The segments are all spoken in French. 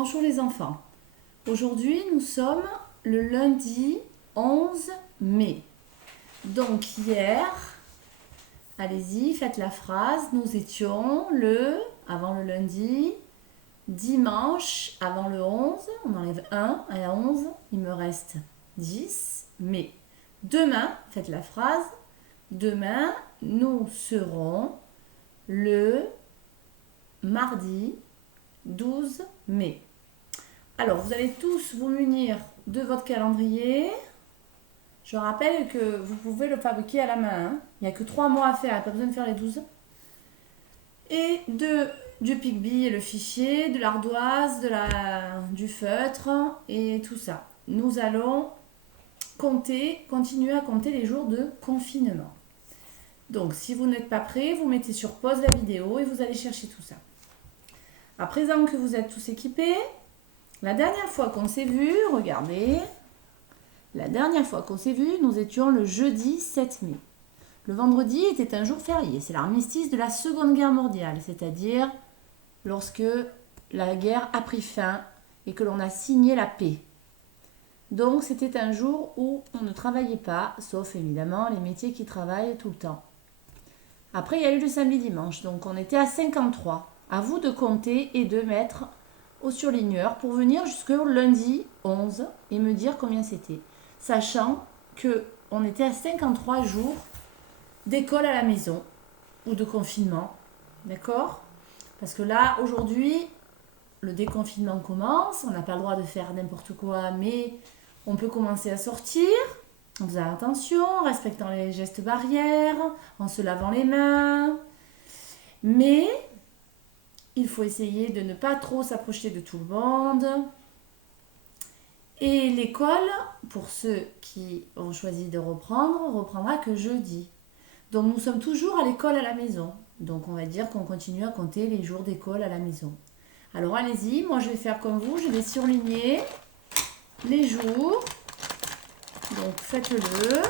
Bonjour les enfants. Aujourd'hui, nous sommes le lundi 11 mai. Donc hier, allez-y, faites la phrase. Nous étions avant le lundi, dimanche, avant le 11. On enlève 1 à la 11. Il me reste 10 mai. Demain, faites la phrase. Demain, nous serons le mardi 12 mai. Alors, vous allez tous vous munir de votre calendrier. Je rappelle que vous pouvez le fabriquer à la main. Hein. Il n'y a que 3 mois à faire, il n'y a pas besoin de faire les 12. Et du Picbee, le fichier, de l'ardoise, du feutre et tout ça. Nous allons continuer à compter les jours de confinement. Donc, si vous n'êtes pas prêts, vous mettez sur pause la vidéo et vous allez chercher tout ça. À présent que vous êtes tous équipés, la dernière fois qu'on s'est vu, regardez, la dernière fois qu'on s'est vu, nous étions le jeudi 7 mai. Le vendredi était un jour férié, c'est l'armistice de la Seconde Guerre mondiale, c'est-à-dire lorsque la guerre a pris fin et que l'on a signé la paix. Donc c'était un jour où on ne travaillait pas, sauf évidemment les métiers qui travaillent tout le temps. Après il y a eu le samedi dimanche, donc on était à 53. À vous de compter et de mettre au surligneur pour venir jusqu'au lundi 11 et me dire combien c'était. Sachant qu'on était à 53 jours d'école à la maison ou de confinement. D'accord? Parce que là, aujourd'hui, le déconfinement commence. On n'a pas le droit de faire n'importe quoi, mais on peut commencer à sortir en faisant attention, en respectant les gestes barrières, en se lavant les mains. Mais il faut essayer de ne pas trop s'approcher de tout le monde. Et l'école, pour ceux qui ont choisi de reprendra que jeudi. Donc nous sommes toujours à l'école à la maison. Donc on va dire qu'on continue à compter les jours d'école à la maison. Alors allez-y, moi je vais faire comme vous, je vais surligner les jours. Donc faites-le.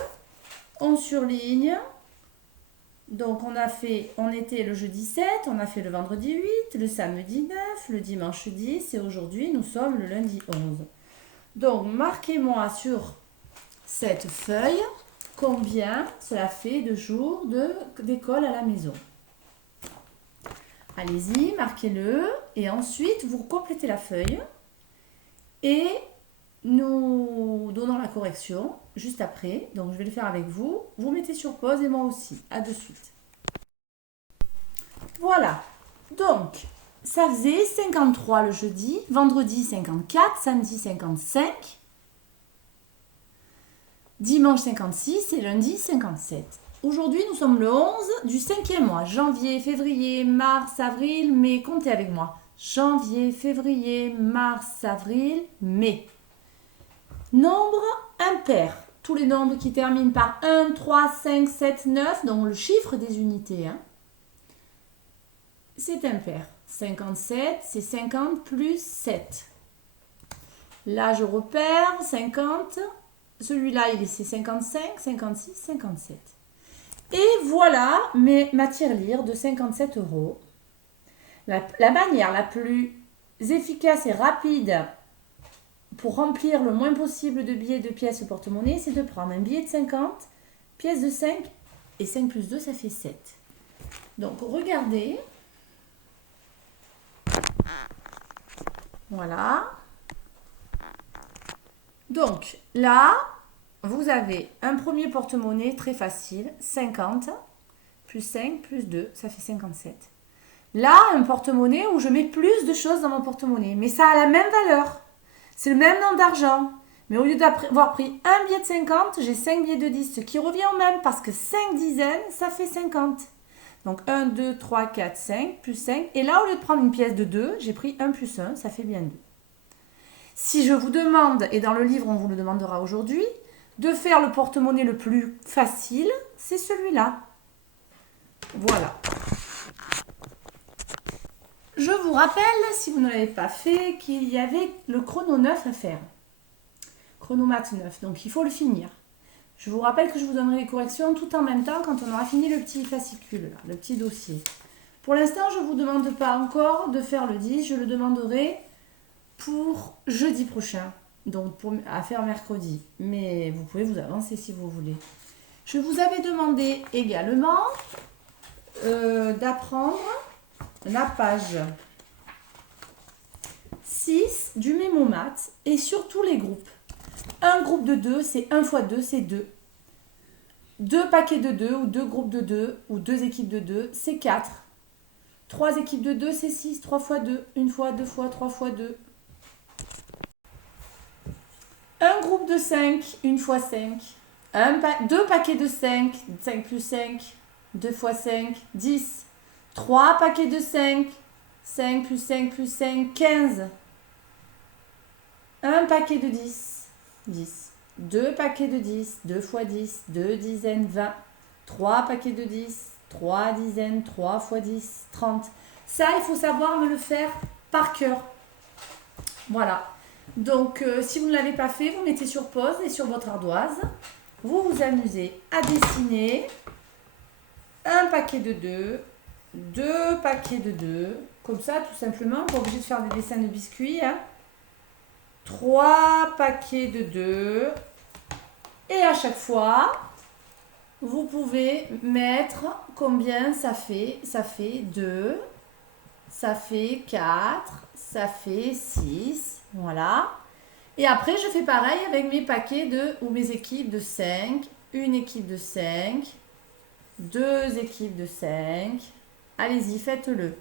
On surligne. Donc on était le jeudi 7, on a fait le vendredi 8, le samedi 9, le dimanche 10 et aujourd'hui nous sommes le lundi 11. Donc marquez-moi sur cette feuille combien cela fait de jours d'école à la maison. Allez-y, marquez-le et ensuite vous complétez la feuille et nous donnons la correction juste après. Donc je vais le faire avec vous. Vous mettez sur pause et moi aussi. À de suite. Voilà. Donc ça faisait 53 le jeudi, vendredi 54, samedi 55, dimanche 56 et lundi 57. Aujourd'hui, nous sommes le 11 du 5e mois. Janvier, février, mars, avril, mai. Comptez avec moi. Janvier, février, mars, avril, mai. Nombre impair. Tous les nombres qui terminent par 1, 3, 5, 7, 9, donc le chiffre des unités. Hein. C'est impair. 57, c'est 50 plus 7. Là, je repère 50. Celui-là, c'est 55, 56, 57. Et voilà ma tirelire de 57 €. La manière la plus efficace et rapide pour remplir le moins possible de billets de pièces au porte-monnaie, c'est de prendre un billet de 50, pièce de 5, et 5 plus 2, ça fait 7. Donc, regardez. Voilà. Donc, là, vous avez un premier porte-monnaie très facile, 50, plus 5, plus 2, ça fait 57. Là, un porte-monnaie où je mets plus de choses dans mon porte-monnaie, mais ça a la même valeur. C'est le même nombre d'argent. Mais au lieu d'avoir pris un billet de 50, j'ai 5 billets de 10, ce qui revient au même, parce que 5 dizaines, ça fait 50. Donc 1, 2, 3, 4, 5, plus 5. Et là, au lieu de prendre une pièce de 2, j'ai pris 1 plus 1, ça fait bien 2. Si je vous demande, et dans le livre on vous le demandera aujourd'hui, de faire le porte-monnaie le plus facile, c'est celui-là. Voilà. Je vous rappelle, si vous ne l'avez pas fait, qu'il y avait le chrono 9 à faire. Chronomate 9, donc il faut le finir. Je vous rappelle que je vous donnerai les corrections tout en même temps quand on aura fini le petit fascicule, là, le petit dossier. Pour l'instant, je ne vous demande pas encore de faire le 10, je le demanderai pour jeudi prochain. Donc à faire mercredi. Mais vous pouvez vous avancer si vous voulez. Je vous avais demandé également d'apprendre la page 6 du mémo maths et surtout les groupes. Un groupe de 2, c'est 1 fois 2, c'est 2. 2 paquets de 2 ou 2 groupes de 2 ou 2 équipes de 2, c'est 4. 3 équipes de 2, c'est 6. 3 fois 2, 1 fois, 2 fois, 3 fois 2. Un groupe de 5, 1 fois 5. 2 paquets de 5, 5 plus 5, 2 fois 5, 10. 3 paquets de 5, 5 plus 5 plus 5, 15. Un paquet de 10, 10. 2 paquets de 10, 2 fois 10, 2 dizaines, 20. 3 paquets de 10, 3 dizaines, 3 fois 10, 30. Ça, il faut savoir me le faire par cœur. Voilà. Donc, si vous ne l'avez pas fait, vous mettez sur pause et sur votre ardoise, vous vous amusez à dessiner un paquet de 2, 2 paquets de 2, comme ça, tout simplement, pas obligé de faire des dessins de biscuits. 3 paquets de 2, et à chaque fois, vous pouvez mettre combien ça fait. Ça fait 2, ça fait 4, ça fait 6. Voilà. Et après, je fais pareil avec mes paquets ou mes équipes de 5. Une équipe de 5. 2 équipes de 5. Allez-y, faites-le.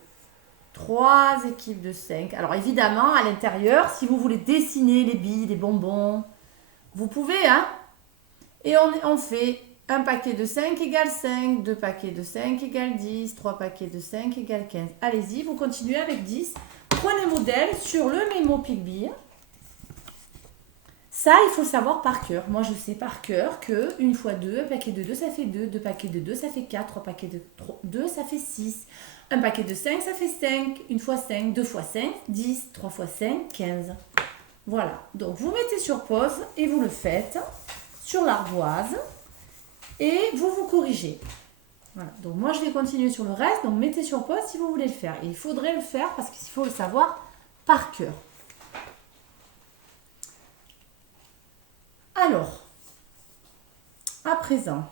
3 équipes de 5. Alors évidemment, à l'intérieur, si vous voulez dessiner les billes, les bonbons, vous pouvez, hein. Et on fait un paquet de 5 égale 5, 2 paquets de 5 égale 10, 3 paquets de 5 égale 15. Allez-y, vous continuez avec 10. Prenez modèle sur le mémo Picbee. Ça, il faut savoir par cœur. Moi, je sais par cœur que 1 fois 2, un paquet de 2, ça fait 2. 2 paquets de 2, ça fait 4. 3 paquets de 2, ça fait 6. Un paquet de 5, ça fait 5. 1 fois 5, 2 fois 5, 10. 3 fois 5, 15. Voilà. Donc, vous mettez sur pause et vous le faites sur l'ardoise et vous corrigez. Voilà. Donc, moi, je vais continuer sur le reste. Donc, mettez sur pause si vous voulez le faire. Et il faudrait le faire parce qu'il faut le savoir par cœur. Alors, à présent,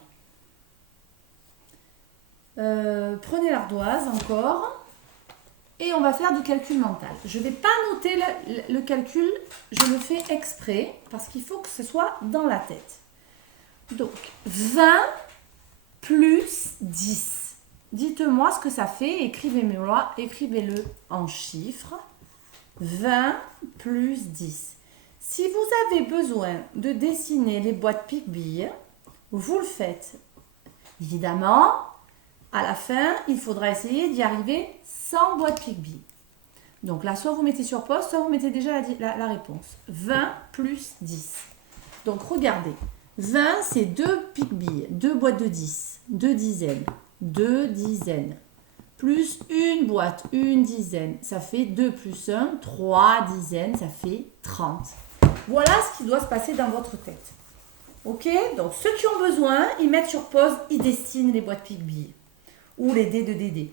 prenez l'ardoise encore et on va faire du calcul mental. Je ne vais pas noter le calcul, je le fais exprès parce qu'il faut que ce soit dans la tête. Donc, 20 plus 10. Dites-moi ce que ça fait, écrivez-le en chiffres. 20 plus 10. Si vous avez besoin de dessiner les boîtes Picbee, vous le faites. Évidemment, à la fin, il faudra essayer d'y arriver sans boîte Picbee. Donc là, soit vous mettez sur pause, soit vous mettez déjà la réponse. 20 plus 10. Donc regardez, 20 c'est 2 Picbee, 2 boîtes de 10, 2 dizaines, 2 dizaines. Plus une boîte, une dizaine, ça fait 2 plus 1, 3 dizaines, ça fait 30. Voilà ce qui doit se passer dans votre tête. Ok? Donc, ceux qui ont besoin, ils mettent sur pause, ils dessinent les boîtes Picbee ou les dés de DD.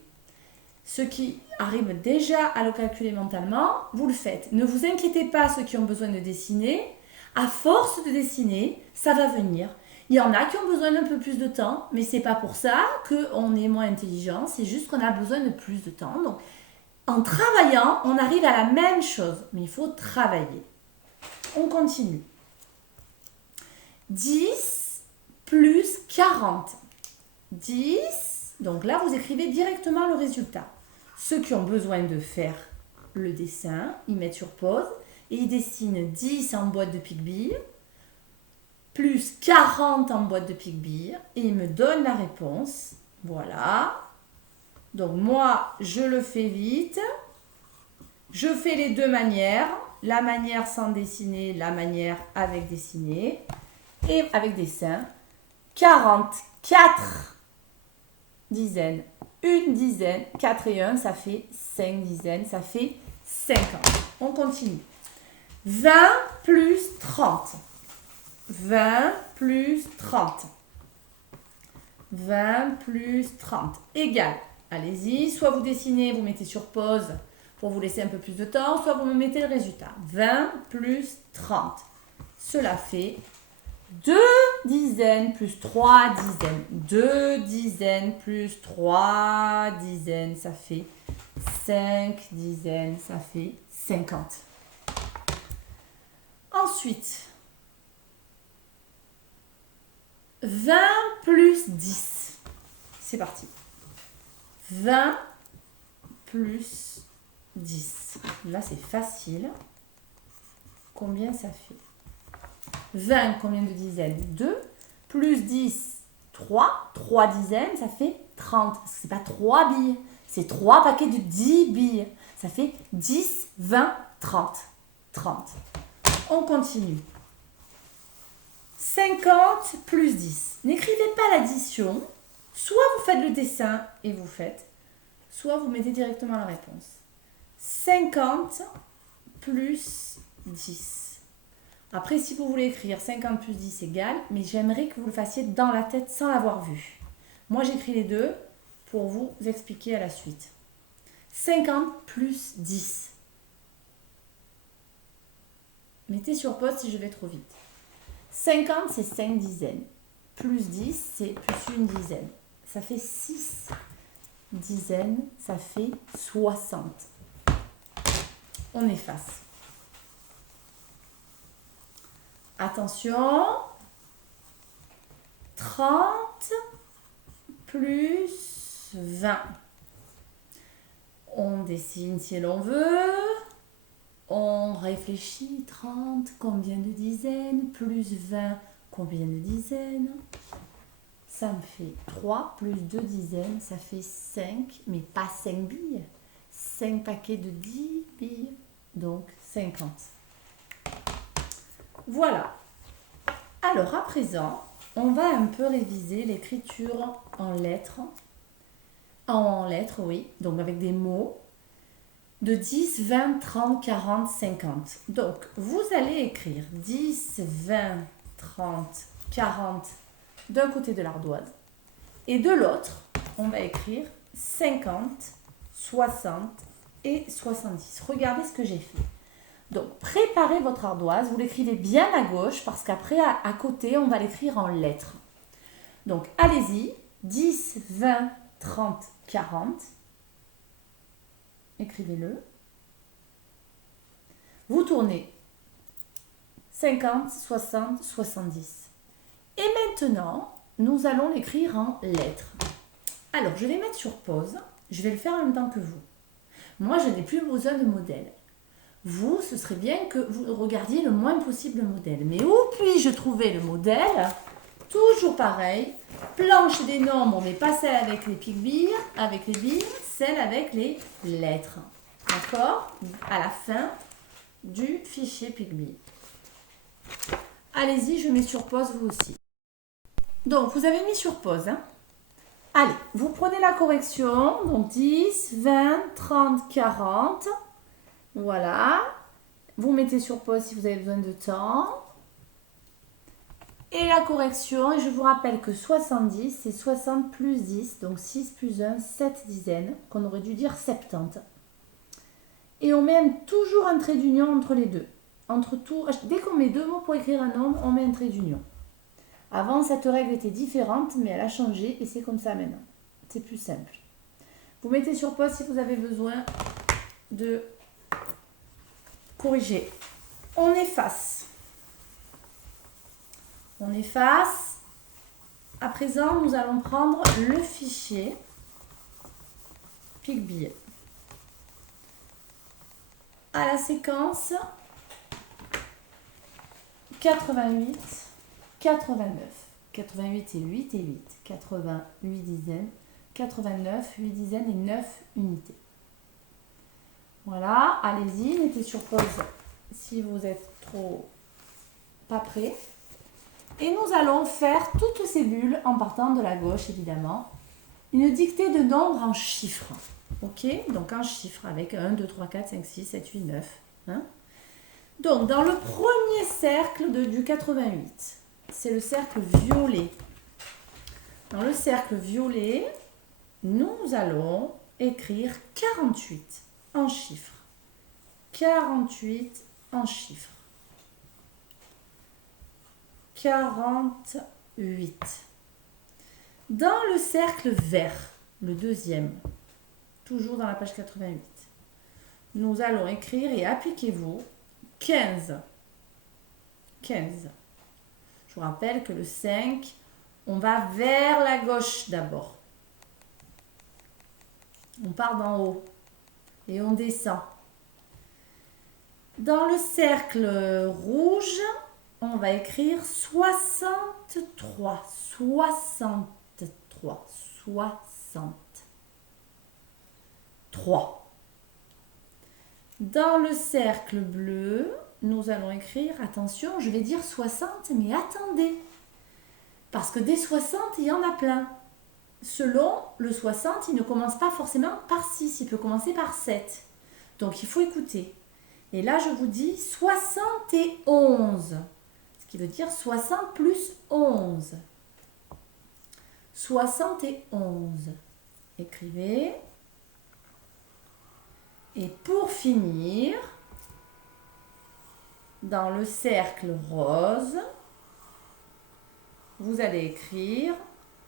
Ceux qui arrivent déjà à le calculer mentalement, vous le faites. Ne vous inquiétez pas, ceux qui ont besoin de dessiner. À force de dessiner, ça va venir. Il y en a qui ont besoin d'un peu plus de temps, mais ce n'est pas pour ça qu'on est moins intelligent, c'est juste qu'on a besoin de plus de temps. Donc, en travaillant, on arrive à la même chose, mais il faut travailler. On continue. 10 plus 40. 10, donc là, vous écrivez directement le résultat. Ceux qui ont besoin de faire le dessin, ils mettent sur pause et ils dessinent 10 en boîte de Picbee, plus 40 en boîte de Picbee, et ils me donnent la réponse. Voilà. Donc moi, je le fais vite. Je fais les deux manières. La manière sans dessiner, la manière avec dessiné. Et avec dessin. 44 dizaines. Une dizaine. 4 et 1, ça fait 5 dizaines. Ça fait 50. On continue. 20 plus 30. 20 plus 30. 20 plus 30 égale. Allez-y, soit vous dessinez, vous mettez sur pause pour vous laisser un peu plus de temps, soit vous me mettez le résultat. 20 plus 30. Cela fait 2 dizaines plus 3 dizaines. 2 dizaines plus 3 dizaines, ça fait 5 dizaines, ça fait 50. Ensuite, 20 plus 10. C'est parti. 20 plus 10. Là, c'est facile. Combien ça fait? 20, combien de dizaines? 2. Plus 10, 3. 3 dizaines, ça fait 30. Ce n'est pas 3 billes. C'est 3 paquets de 10 billes. Ça fait 10, 20, 30. 30. On continue. 50 plus 10. N'écrivez pas l'addition. Soit vous faites le dessin et vous faites, soit vous mettez directement la réponse. 50 plus 10. Après, si vous voulez écrire 50 plus 10 égale, mais j'aimerais que vous le fassiez dans la tête sans l'avoir vu. Moi, j'écris les deux pour vous expliquer à la suite. 50 plus 10. Mettez sur pause si je vais trop vite. 50, c'est 5 dizaines. Plus 10, c'est plus une dizaine. Ça fait 6 dizaines, ça fait 60. On efface. Attention. 30 plus 20. On dessine si l'on veut. On réfléchit. 30, combien de dizaines? Plus 20, combien de dizaines? Ça me fait 3 plus 2 dizaines, ça fait 5, mais pas 5 billes. 5 paquets de 10 billes, donc 50. Voilà. Alors à présent, on va un peu réviser l'écriture en lettres. En lettres, oui, donc avec des mots de 10, 20, 30, 40, 50. Donc, vous allez écrire 10, 20, 30, 40 d'un côté de l'ardoise. Et de l'autre, on va écrire 50, 60 et 70. Regardez ce que j'ai fait. Donc, préparez votre ardoise. Vous l'écrivez bien à gauche parce qu'après, à côté, on va l'écrire en lettres. Donc, allez-y. 10, 20, 30, 40. Écrivez-le. Vous tournez 50, 60, 70. Et maintenant, nous allons l'écrire en lettres. Alors, je vais mettre sur pause. Je vais le faire en même temps que vous. Moi, je n'ai plus besoin de modèle. Vous, ce serait bien que vous regardiez le moins possible le modèle. Mais où puis-je trouver le modèle? Toujours pareil. Planche des nombres, mais pas celle avec les billes, celle avec les lettres. D'accord? À la fin du fichier PicBee. Allez-y, je mets sur pause vous aussi. Donc, vous avez mis sur pause. Hein? Allez, vous prenez la correction. Donc, 10, 20, 30, 40. Voilà. Vous mettez sur pause si vous avez besoin de temps. Et la correction, et je vous rappelle que 70, c'est 60 plus 10, donc 6 plus 1, 7 dizaines, qu'on aurait dû dire 70. Et on met toujours un trait d'union entre les deux. Entre tout, dès qu'on met deux mots pour écrire un nombre, on met un trait d'union. Avant, cette règle était différente, mais elle a changé et c'est comme ça maintenant. C'est plus simple. Vous mettez sur pause si vous avez besoin de corriger. On efface. On efface. À présent, nous allons prendre le fichier PicBee. À la séquence 88, 89. 88 et 8 et 8. 88 dizaines, 89, 8 dizaines et 9 unités. Voilà, allez-y, mettez sur pause si vous êtes trop pas prêt. Et nous allons faire toutes ces bulles en partant de la gauche, évidemment. Une dictée de nombres en chiffres. Ok? Donc en chiffres avec 1, 2, 3, 4, 5, 6, 7, 8, 9. Hein? Donc dans le premier cercle du 88, c'est le cercle violet. Dans le cercle violet, nous allons écrire 48. en chiffres. 48 en chiffres. 48. Dans le cercle vert, le deuxième, toujours dans la page 88, nous allons écrire et appliquez-vous 15. 15. Je vous rappelle que le 5, on va vers la gauche d'abord. On part d'en haut et on descend. Dans le cercle rouge, on va écrire 63. 63. 63. Dans le cercle bleu, nous allons écrire, attention, je vais dire 60, mais attendez. Parce que des 60, il y en a plein. Selon le 60, il ne commence pas forcément par 6, il peut commencer par 7. Donc il faut écouter. Et là, je vous dis 71. Ce qui veut dire 60 plus 11. 71. Écrivez. Et pour finir, dans le cercle rose, vous allez écrire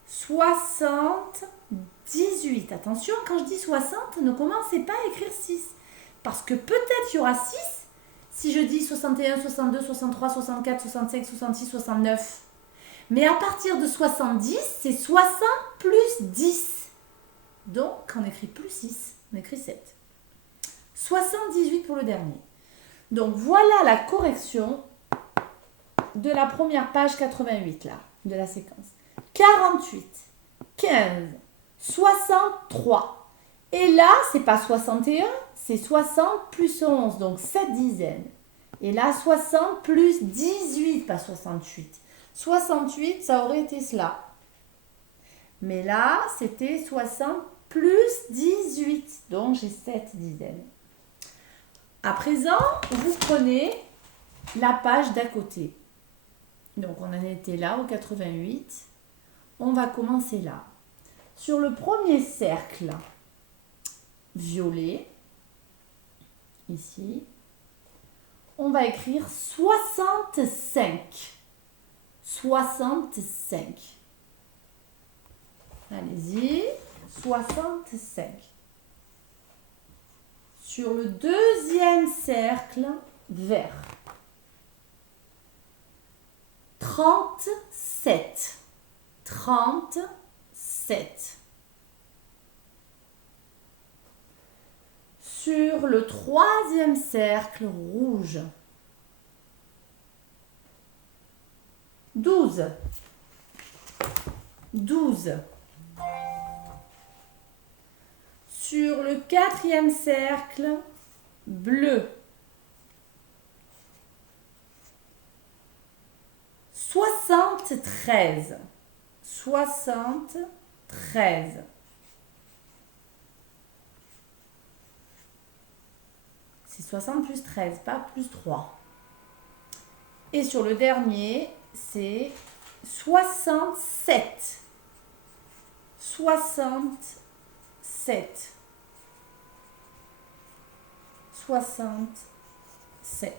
78. Attention, quand je dis 60, ne commencez pas à écrire 6. Parce que peut-être il y aura 6 si je dis 61, 62, 63, 64, 65, 66, 69. Mais à partir de 70, c'est 60 plus 10. Donc, on écrit plus 6, on écrit 7. 78 pour le dernier. Donc, voilà la correction de la première page 88, là, de la séquence. 48, 15, 63. Et là, c'est pas 61, c'est 60 plus 11, donc 7 dizaines. Et là, 60 plus 18, pas 68. 68, ça aurait été cela. Mais là, c'était 60 plus 18, donc j'ai 7 dizaines. À présent, vous prenez la page d'à côté. Donc, on en était là, au 88. On va commencer là. Sur le premier cercle violet, ici, on va écrire 65. 65. Allez-y, 65. Sur le deuxième cercle vert, 37. 37. Sur le troisième cercle rouge, 12. 12. Sur le quatrième cercle bleu, 73. 73. C'est 60 plus 13, pas plus 3. Et sur le dernier, c'est 67. 67. 67.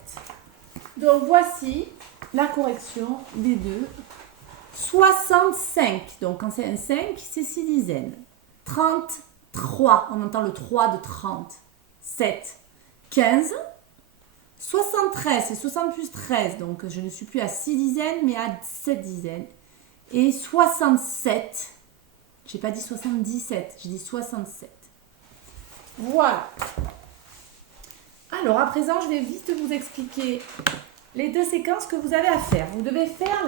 Donc voici la correction des deux. 65. Donc quand c'est un 5, c'est 6 dizaines. 33. On entend le 3 de 30. 7. 15. 73, c'est 60 plus 13. Donc je ne suis plus à 6 dizaines, mais à 7 dizaines. Et 67. J'ai pas dit 77, j'ai dit 67. Voilà. Alors, à présent, je vais vite vous expliquer les deux séquences que vous avez à faire. Vous devez faire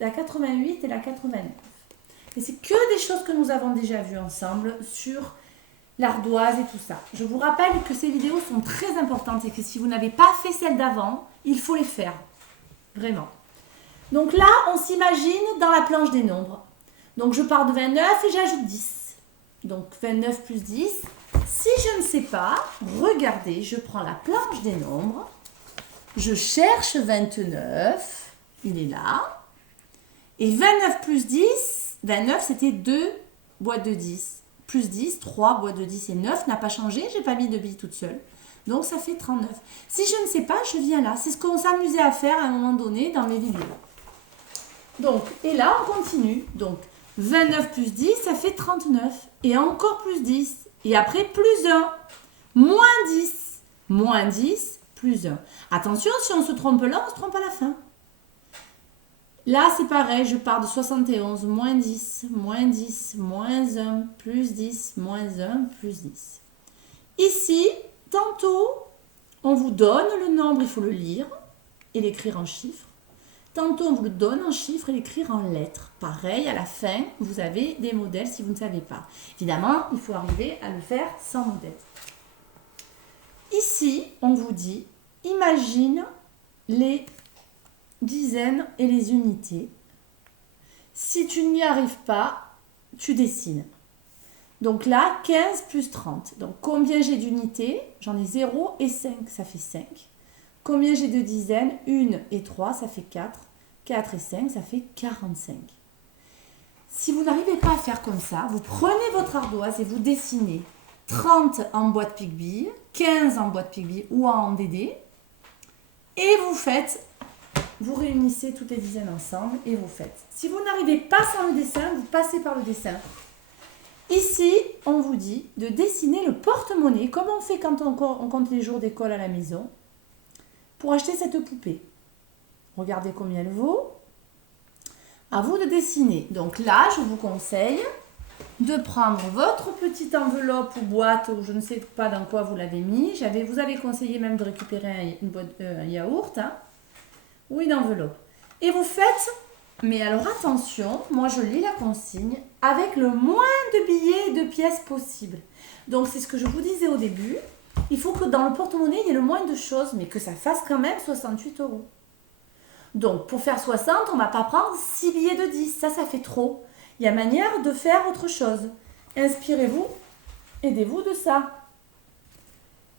la 88 et la 89. Et c'est que des choses que nous avons déjà vues ensemble sur l'ardoise et tout ça. Je vous rappelle que ces vidéos sont très importantes et que si vous n'avez pas fait celles d'avant, il faut les faire. Vraiment. Donc là, on s'imagine dans la planche des nombres. Donc je pars de 29 et j'ajoute 10. Donc 29 plus 10. Si je ne sais pas, regardez, je prends la planche des nombres. Je cherche 29. Il est là. Et 29 plus 10, 29 c'était 2 boîtes de 10. plus 10, 3, boîte de 10 et 9 n'a pas changé, j'ai pas mis de billes toute seule. Donc ça fait 39. Si je ne sais pas, je viens là. C'est ce qu'on s'amusait à faire à un moment donné dans mes vidéos. Donc, et là, on continue. Donc, 29 plus 10, ça fait 39. Et encore plus 10. Et après, plus 1. Moins 10. Moins 10, plus 1. Attention, si on se trompe là, on se trompe à la fin. Là, c'est pareil, je pars de 71, moins 10, moins 10, moins 1, plus 10, moins 1, plus 10. Ici, tantôt, on vous donne le nombre, il faut le lire et l'écrire en chiffres. Tantôt, on vous le donne en chiffres et l'écrire en lettres. Pareil, à la fin, vous avez des modèles si vous ne savez pas. Évidemment, il faut arriver à le faire sans modèle. Ici, on vous dit, imagine les dizaines et les unités. Si tu n'y arrives pas, tu dessines. Donc là, 15 plus 30. Donc combien j'ai d'unités? J'en ai 0 et 5, ça fait 5. Combien j'ai de dizaines? 1 et 3, ça fait 4. 4 et 5, ça fait 45. Si vous n'arrivez pas à faire comme ça, vous prenez votre ardoise et vous dessinez 30 en boîte pique-bille, 15 en boîte pique-bille ou en DD. Et vous réunissez toutes les dizaines ensemble et vous faites. Si vous n'arrivez pas sans le dessin, vous passez par le dessin. Ici, on vous dit de dessiner le porte-monnaie, comme on fait quand on compte les jours d'école à la maison, pour acheter cette poupée. Regardez combien elle vaut. À vous de dessiner. Donc là, je vous conseille de prendre votre petite enveloppe ou boîte, ou je ne sais pas dans quoi vous l'avez mis. Vous avez conseillé même de récupérer un yaourt, hein, ou une enveloppe. Et vous faites, mais alors attention, moi je lis la consigne, avec le moins de billets et de pièces possible. Donc c'est ce que je vous disais au début. Il faut que dans le porte-monnaie, il y ait le moins de choses, mais que ça fasse quand même 68 €. Donc, pour faire 60, on ne va pas prendre 6 billets de 10. Ça fait trop. Il y a manière de faire autre chose. Inspirez-vous, aidez-vous de ça.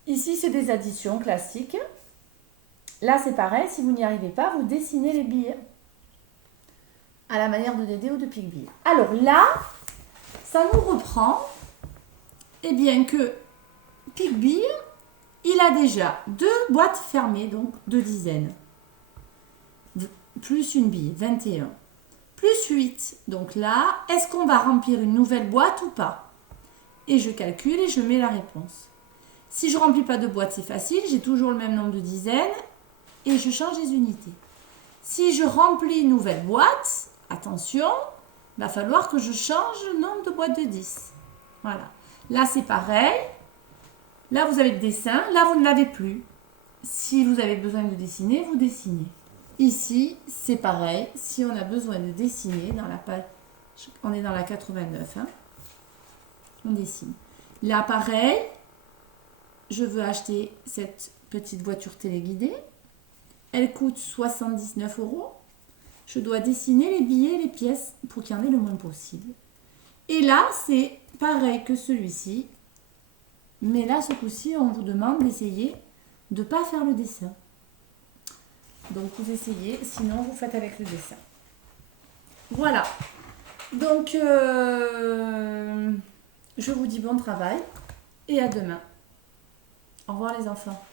Ici, c'est des additions classiques. Là, c'est pareil. Si vous n'y arrivez pas, vous dessinez les billets à la manière de DD ou de pique-bille. Alors là, ça nous reprend, eh bien que pique-bille, il a déjà 2 boîtes fermées, donc 2 dizaines. Plus une bille, 21. Plus 8. Donc là, est-ce qu'on va remplir une nouvelle boîte ou pas? Et je calcule et je mets la réponse. Si je ne remplis pas de boîte, c'est facile. J'ai toujours le même nombre de dizaines et je change les unités. Si je remplis une nouvelle boîte, attention, il va falloir que je change le nombre de boîtes de 10. Voilà. Là, c'est pareil. Là, vous avez le dessin. Là, vous ne l'avez plus. Si vous avez besoin de dessiner, vous dessinez. Ici, c'est pareil. Si on a besoin de dessiner, dans la page, on est dans la 89, hein, on dessine. Là, pareil, je veux acheter cette petite voiture téléguidée. Elle coûte 79 €. Je dois dessiner les billets et les pièces pour qu'il y en ait le moins possible. Et là, c'est pareil que celui-ci. Mais là, ce coup-ci, on vous demande d'essayer de ne pas faire le dessin. Donc, vous essayez, sinon vous faites avec le dessin. Voilà. Donc, je vous dis bon travail et à demain. Au revoir les enfants.